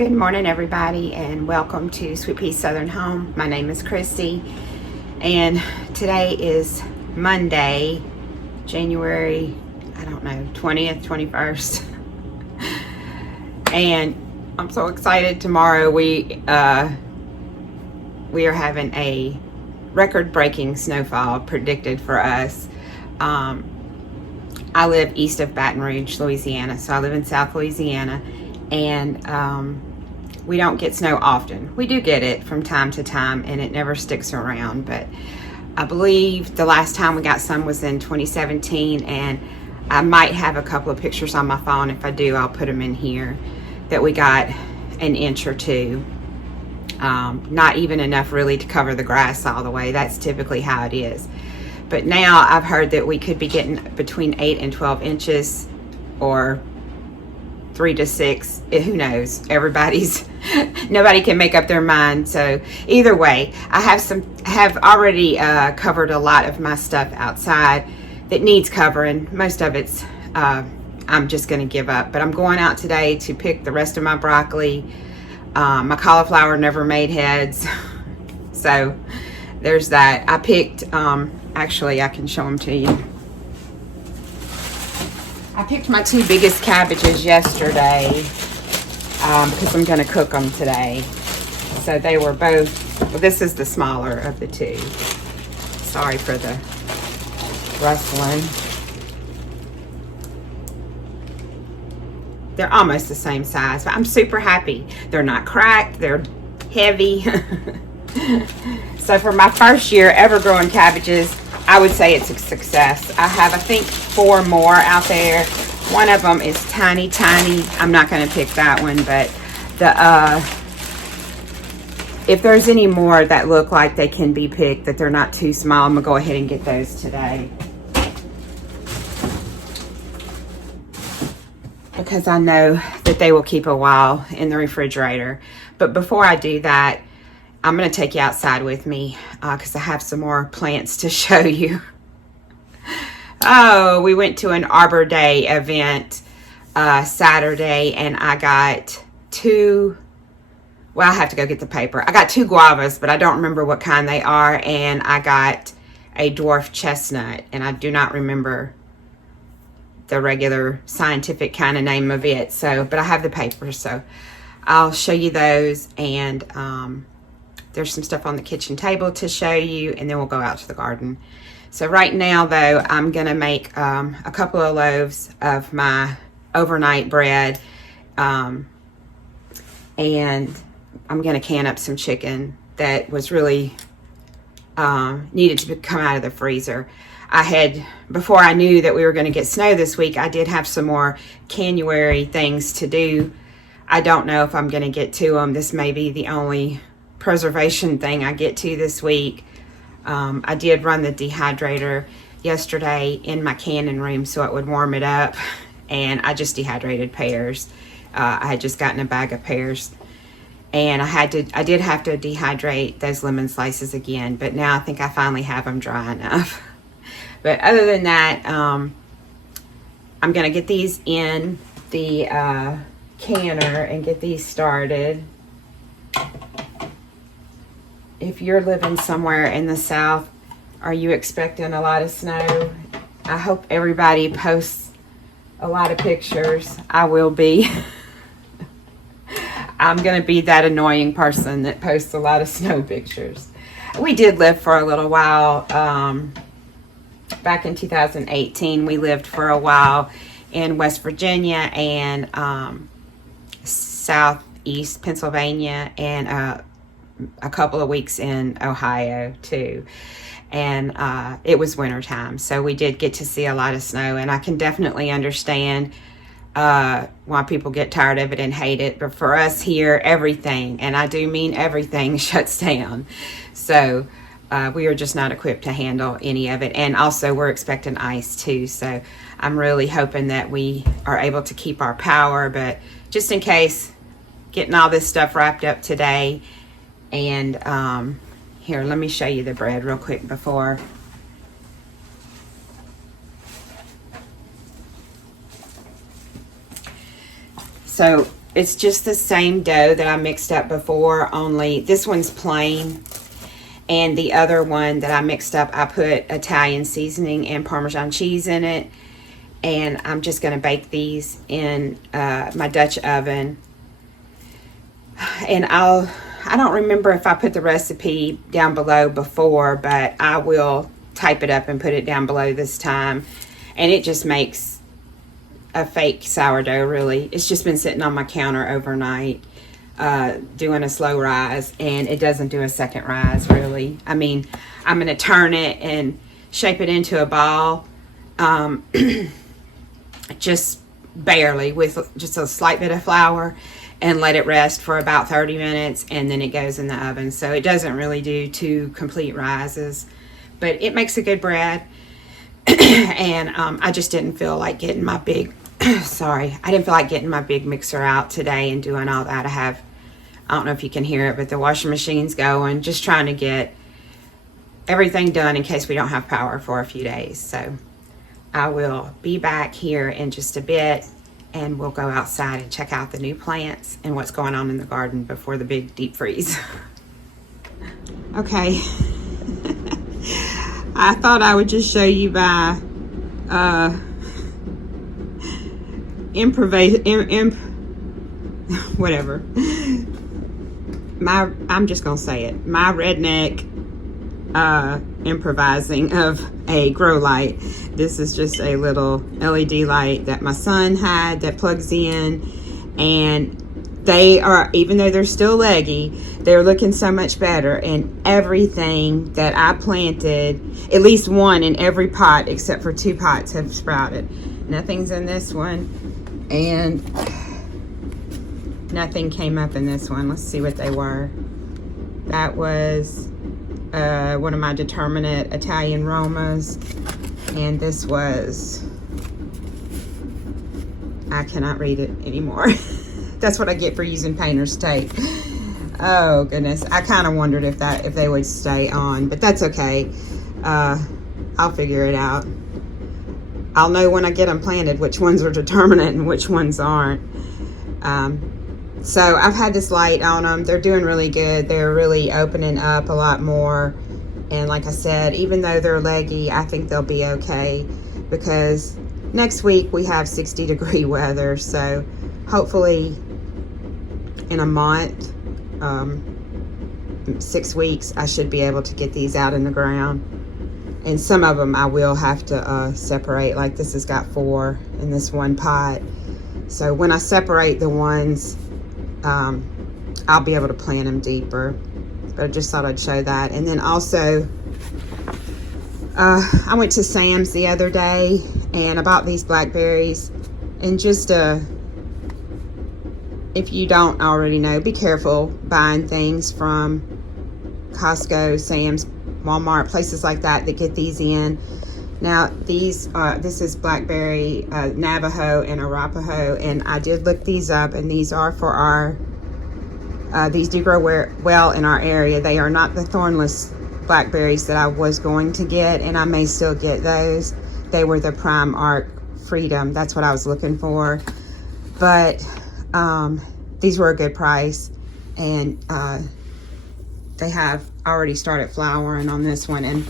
Good morning, everybody, and welcome to Sweet Peace Southern Home. My name is Christy, and today is Monday, January, 20th, 21st. And I'm so excited. Tomorrow we are having a record-breaking snowfall predicted for us. I live east of Baton Rouge, Louisiana, so I live in South Louisiana, and we don't get snow often. We do get it from time to time, and it never sticks around, but I believe the last time we got some was in 2017, and I might have a couple of pictures on my phone. If I do, I'll put them in here, that we got an inch or two. Not even enough really to cover the grass all the way. That's typically how it is. But now I've heard that we could be getting between 8 and 12 inches, or 3 to 6, who knows? Nobody can make up their mind. So either way, I have already covered a lot of my stuff outside that needs covering. Most of it's I'm just going to give up, but I'm going out today to pick the rest of my broccoli. My cauliflower never made heads, so there's that. I picked actually I can show them to you. I picked my 2 biggest cabbages yesterday because I'm going to cook them today. So they were both, well, this is the smaller of the 2. Sorry for the rustling. They're almost the same size, but I'm super happy. They're not cracked, they're heavy. So for my first year ever growing cabbages, I would say it's a success. I have, I think, 4 more out there. One of them is tiny. I'm not going to pick that one, but if there's any more that look like they can be picked, that they're not too small, I'm going to go ahead and get those today, because I know that they will keep a while in the refrigerator. But before I do that, I'm going to take you outside with me because I have some more plants to show you. Oh, we went to an Arbor Day event Saturday, and I got 2, well, I have to go get the paper. I got 2 guavas, but I don't remember what kind they are, and I got a dwarf chestnut, and I do not remember the regular scientific kind of name of it. So, but I have the paper, so I'll show you those, and there's some stuff on the kitchen table to show you, and then we'll go out to the garden. So right now, though, I'm going to make a couple of loaves of my overnight bread, and I'm going to can up some chicken that was really needed to come out of the freezer. Before I knew that we were going to get snow this week, I did have some more January things to do. I don't know if I'm going to get to them. This may be the only preservation thing I get to this week. I did run the dehydrator yesterday in my canning room so it would warm it up, and I just dehydrated pears. I had just gotten a bag of pears, and I did have to dehydrate those lemon slices again, but now I think I finally have them dry enough. But other than that, I'm gonna get these in the canner and get these started. If you're living somewhere in the South, are you expecting a lot of snow? I hope everybody posts a lot of pictures. I will be. I'm going to be that annoying person that posts a lot of snow pictures. We did live for a little while. Back in 2018, we lived for a while in West Virginia and southeast Pennsylvania, and a couple of weeks in Ohio too, and it was wintertime, so we did get to see a lot of snow, and I can definitely understand why people get tired of it and hate it. But for us here, everything, and I do mean everything, shuts down. So we are just not equipped to handle any of it, and also we're expecting ice too, so I'm really hoping that we are able to keep our power. But just in case, getting all this stuff wrapped up today. And here, let me show you the bread real quick before. So It's just the same dough that I mixed up before, only this one's plain. And the other one that I mixed up, I put Italian seasoning and Parmesan cheese in it. And I'm just going to bake these in my Dutch oven. And I don't remember if I put the recipe down below before, but I will type it up and put it down below this time. And it just makes a fake sourdough, really. It's just been sitting on my counter overnight, doing a slow rise, and it doesn't do a second rise, really. I mean, I'm going to turn it and shape it into a ball, just barely, with just a slight bit of flour, and let it rest for about 30 minutes, and then it goes in the oven. So it doesn't really do 2 complete rises, but it makes a good bread. And I just didn't feel like getting my big I didn't feel like getting my big mixer out today and doing all that. I don't know if you can hear it, but the washing machine's going, just trying to get everything done in case we don't have power for a few days. So I will be back here in just a bit, and we'll go outside and check out the new plants and what's going on in the garden before the big deep freeze. Okay. I thought I would just show you by whatever. I'm just gonna say it. My redneck improvising of a grow light. This is just a little LED light that my son had that plugs in, and they are, even though they're still leggy, they're looking so much better. And everything that I planted, at least one in every pot except for 2 pots, have sprouted. Nothing's in this one, and nothing came up in this one. Let's see what they were. That was one of my determinate Italian Romas, and this was, I cannot read it anymore. That's what I get for using painter's tape. Oh goodness, I kind of wondered if they would stay on, but that's okay. I'll figure it out. I'll know when I get them planted which ones are determinate and which ones aren't. So I've had this light on them. They're doing really good. They're really opening up a lot more. And like I said, even though they're leggy, I think they'll be okay, because next week we have 60-degree weather. So hopefully in a month, 6 weeks, I should be able to get these out in the ground. And some of them I will have to separate. Like this has got 4 in this one pot. So when I separate the ones, I'll be able to plant them deeper. But I just thought I'd show that. And then also, I went to Sam's the other day and I bought these blackberries. And just if you don't already know, be careful buying things from Costco, Sam's, Walmart, places like that get these in. Now these this is blackberry, Navajo and Arapaho, and I did look these up, and these are for our these do grow well in our area. They are not the thornless blackberries that I was going to get, and I may still get those. They were the Prime Arc Freedom. That's what I was looking for. But these were a good price, and they have already started flowering on this one. And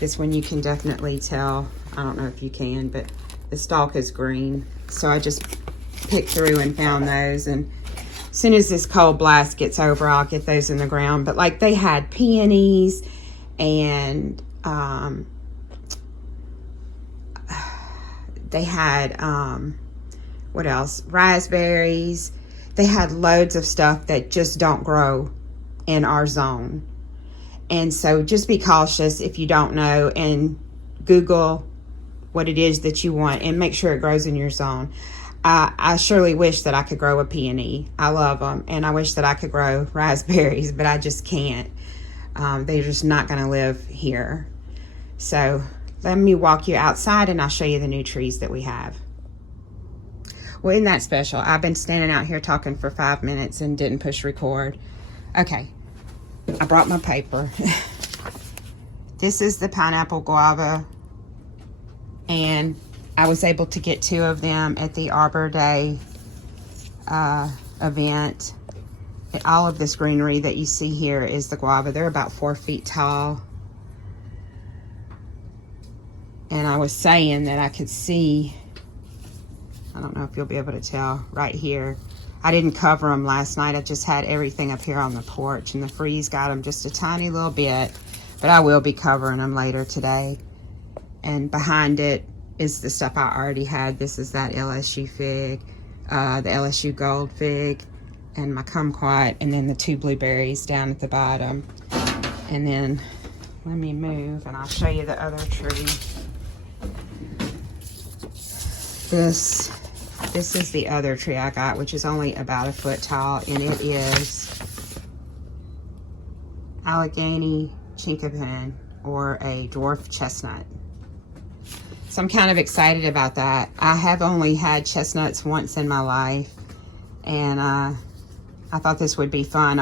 this one you can definitely tell, I don't know if you can, but the stalk is green. So I just picked through and found those, and as soon as this cold blast gets over, I'll get those in the ground. But like they had peonies and they had what else? Raspberries. They had loads of stuff that just don't grow in our zone. And so just be cautious if you don't know, and Google what it is that you want and make sure it grows in your zone. I surely wish that I could grow a peony. I love them, and I wish that I could grow raspberries, but I just can't. They're just not going to live here. So let me walk you outside and I'll show you the new trees that we have. Well, isn't that special? I've been standing out here talking for 5 minutes and didn't push record. Okay, I brought my paper. This is the pineapple guava, and I was able to get 2 of them at the Arbor Day event. All of this greenery that you see here is the guava. They're about 4 feet tall. And I was saying that I could see, I don't know if you'll be able to tell right here. I didn't cover them last night. I just had everything up here on the porch, and the freeze got them just a tiny little bit, but I will be covering them later today. And behind it is the stuff I already had. This is that LSU fig, the LSU gold fig, and my kumquat, and then the 2 blueberries down at the bottom. And then let me move and I'll show you the other tree. This is the other tree I got, which is only about 1 foot tall, and it is Allegheny chinkapin, or a dwarf chestnut. So I'm kind of excited about that. I have only had chestnuts once in my life, and I thought this would be fun.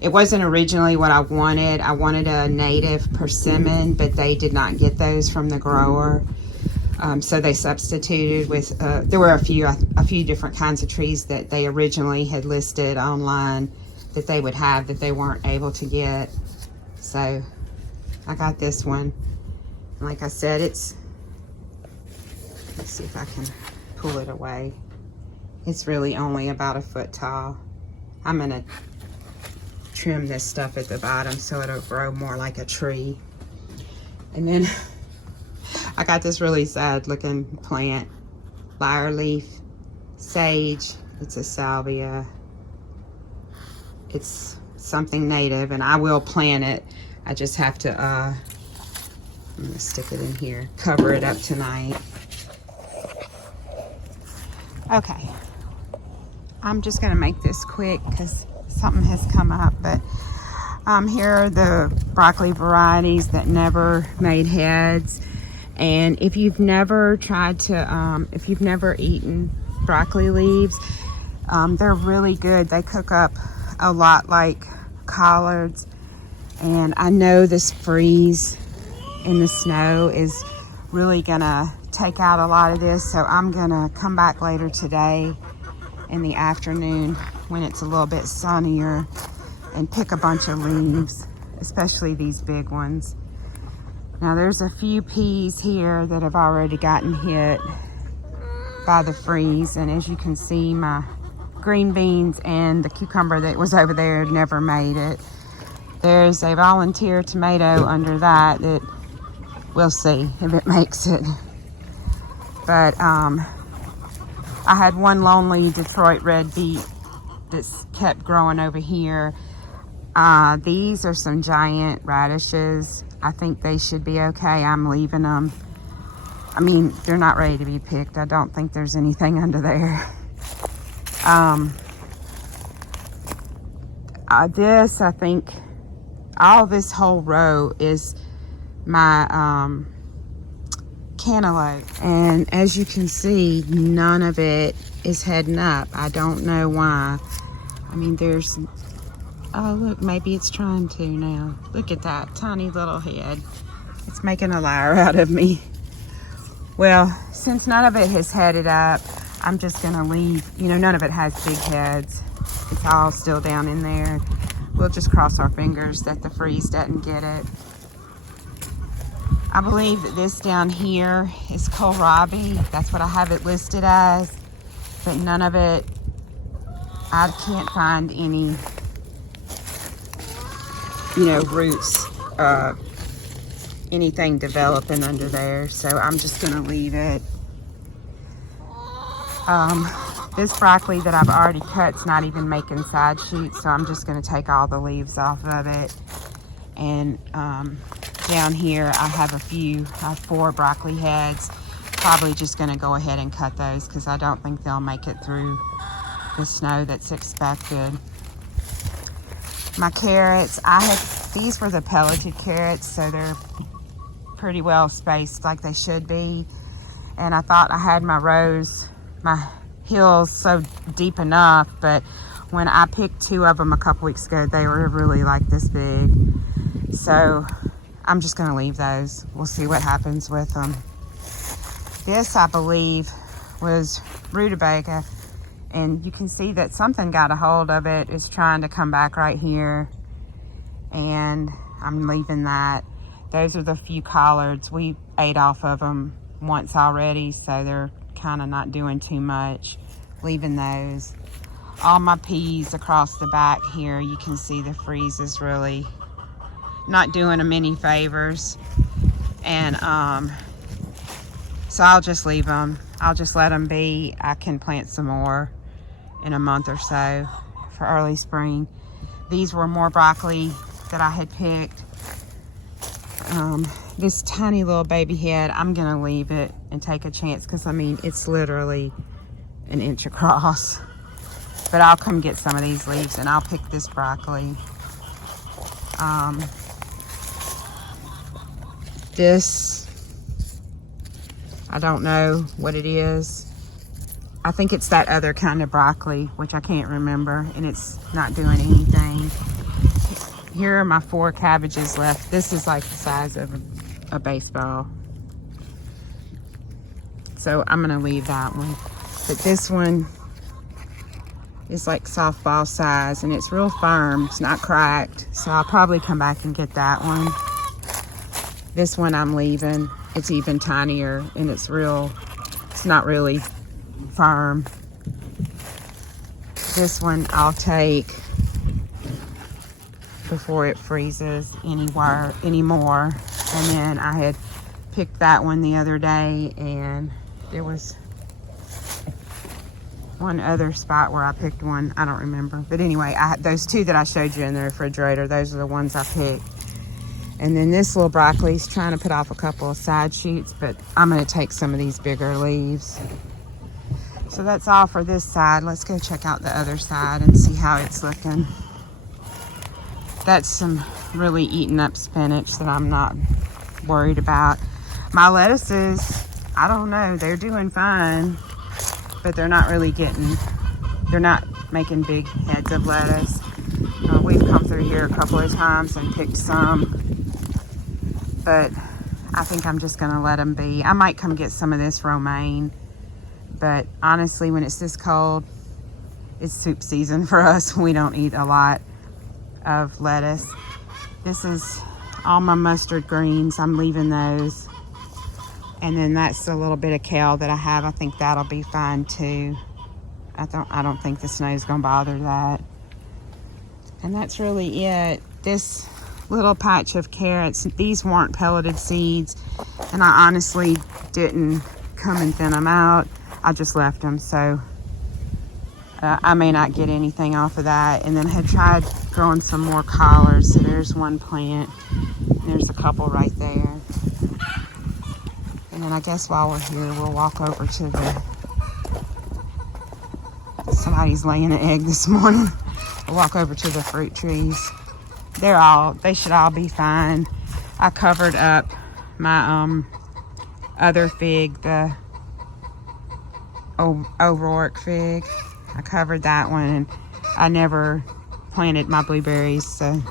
It wasn't originally what I wanted. I wanted a native persimmon, but they did not get those from the grower. So they substituted with, there were a few different kinds of trees that they originally had listed online that they would have that they weren't able to get. So I got this one. And like I said, let's see if I can pull it away. It's really only about 1 foot tall. I'm gonna trim this stuff at the bottom so it'll grow more like a tree. And then I got this really sad looking plant, lyre leaf, sage. It's a salvia. It's something native, and I will plant it. I just have to, I'm gonna stick it in here, cover it up tonight. Okay, I'm just gonna make this quick because something has come up, but here are the broccoli varieties that never made heads. And if you've never tried to, if you've never eaten broccoli leaves, they're really good. They cook up a lot like collards. And I know this freeze in the snow is really gonna take out a lot of this. So I'm gonna come back later today in the afternoon when it's a little bit sunnier and pick a bunch of leaves, especially these big ones. Now there's a few peas here that have already gotten hit by the freeze, and as you can see, my green beans and the cucumber that was over there never made it. There's a volunteer tomato under that we'll see if it makes it. But I had one lonely Detroit red beet that's kept growing over here. These are some giant radishes. I think they should be okay. I'm leaving them. I mean, they're not ready to be picked. I don't think there's anything under there. This, I think, all this whole row is my cantaloupe. And as you can see, none of it is heading up. I don't know why. I mean, there's... Oh, look, maybe it's trying to now. Look at that tiny little head. It's making a liar out of me. Well, since none of it has headed up, I'm just gonna leave. You know, none of it has big heads. It's all still down in there. We'll just cross our fingers that the freeze doesn't get it. I believe that this down here is kohlrabi. That's what I have it listed as. But none of it, I can't find any, you know, roots, anything developing under there. So I'm just gonna leave it. This broccoli that I've already cut's not even making side shoots, so I'm just gonna take all the leaves off of it. And down here I have I have 4 broccoli heads. Probably just gonna go ahead and cut those because I don't think they'll make it through the snow that's expected. My carrots, these were the pelleted carrots, so they're pretty well spaced like they should be. And I thought I had my rows, my hills so deep enough, but when I picked 2 of them a couple weeks ago, they were really like this big. So I'm just gonna leave those. We'll see what happens with them. This, I believe, was rutabaga, And you can see that something got a hold of it. It's trying to come back right here. And I'm leaving that. Those are the few collards. We ate off of them once already, so they're kind of not doing too much. Leaving those. All my peas across the back here, you can see the freeze is really not doing them any favors. And so I'll just leave them. I'll just let them be. I can plant some more in a month or so for early spring. These were more broccoli that I had picked. This tiny little baby head, I'm gonna leave it and take a chance, because I mean, it's literally an inch across. But I'll come get some of these leaves and I'll pick this broccoli. This, I don't know what it is. I think it's that other kind of broccoli, which I can't remember, and it's not doing anything. Here are my 4 cabbages left. This is like the size of a baseball. So I'm gonna leave that one. But this one is like softball size, and it's real firm. It's not cracked. So I'll probably come back and get that one. This one I'm leaving. It's even tinier, and it's not really firm. This one I'll take before it freezes anymore. And then I had picked that one the other day, and there was one other spot where I picked one. I don't remember. But anyway, those 2 that I showed you in the refrigerator, those are the ones I picked. And then this little broccoli's trying to put off a couple of side shoots, but I'm going to take some of these bigger leaves. So that's all for this side. Let's go check out the other side and see how it's looking. That's some really eaten up spinach that I'm not worried about. My lettuces, I don't know, they're doing fine, but they're not making big heads of lettuce. We've come through here a couple of times and picked some, but I think I'm just gonna let them be. I might come get some of this romaine, but honestly, when it's this cold, it's soup season for us. We don't eat a lot of lettuce. This is all my mustard greens. I'm leaving those. And then that's a little bit of kale that I have. I think that'll be fine too. I don't think the snow's gonna bother that. And that's really it. This little patch of carrots, these weren't pelleted seeds, and I honestly didn't come and thin them out. I just left them, so I may not get anything off of that. And then I had tried growing some more collards. So there's one plant. There's a couple right there. And then I guess while we're here, we'll walk over to somebody's laying an egg this morning. We'll walk over to the fruit trees. They should all be fine. I covered up my other fig, the O'Rourke fig. I covered that one, and I never planted my blueberries, so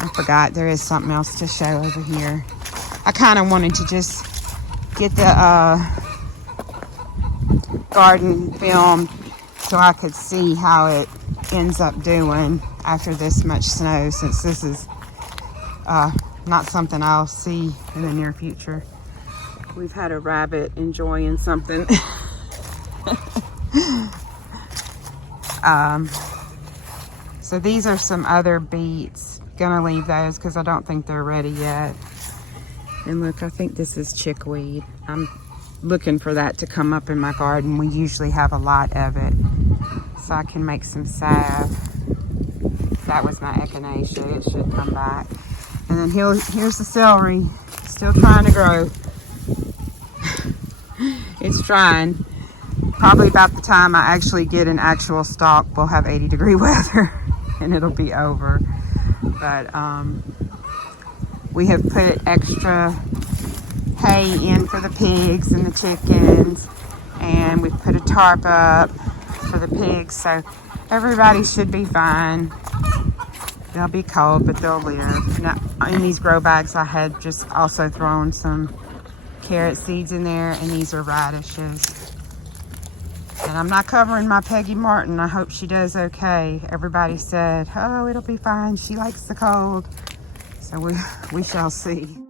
I forgot there is something else to show over here. I kind of wanted to just get the garden filmed so I could see how it ends up doing after this much snow, since this is not something I'll see in the near future. We've had a rabbit enjoying something. So these are some other beets. Gonna leave those because I don't think they're ready yet. And look, I think this is chickweed. I'm looking for that to come up in my garden. We usually have a lot of it, so I can make some salve. That was my echinacea. It should come back. And then here's the celery. Still trying to grow. It's trying. Probably about the time I actually get an actual stalk, we'll have 80-degree weather and it'll be over. But we have put extra hay in for the pigs and the chickens, and we've put a tarp up for the pigs, so everybody should be fine. They'll be cold, but they'll live. Now, in these grow bags, I had just also thrown some carrot seeds in there, and these are radishes. And I'm not covering my Peggy Martin. I hope she does okay. Everybody said, oh, it'll be fine. She likes the cold. So we shall see.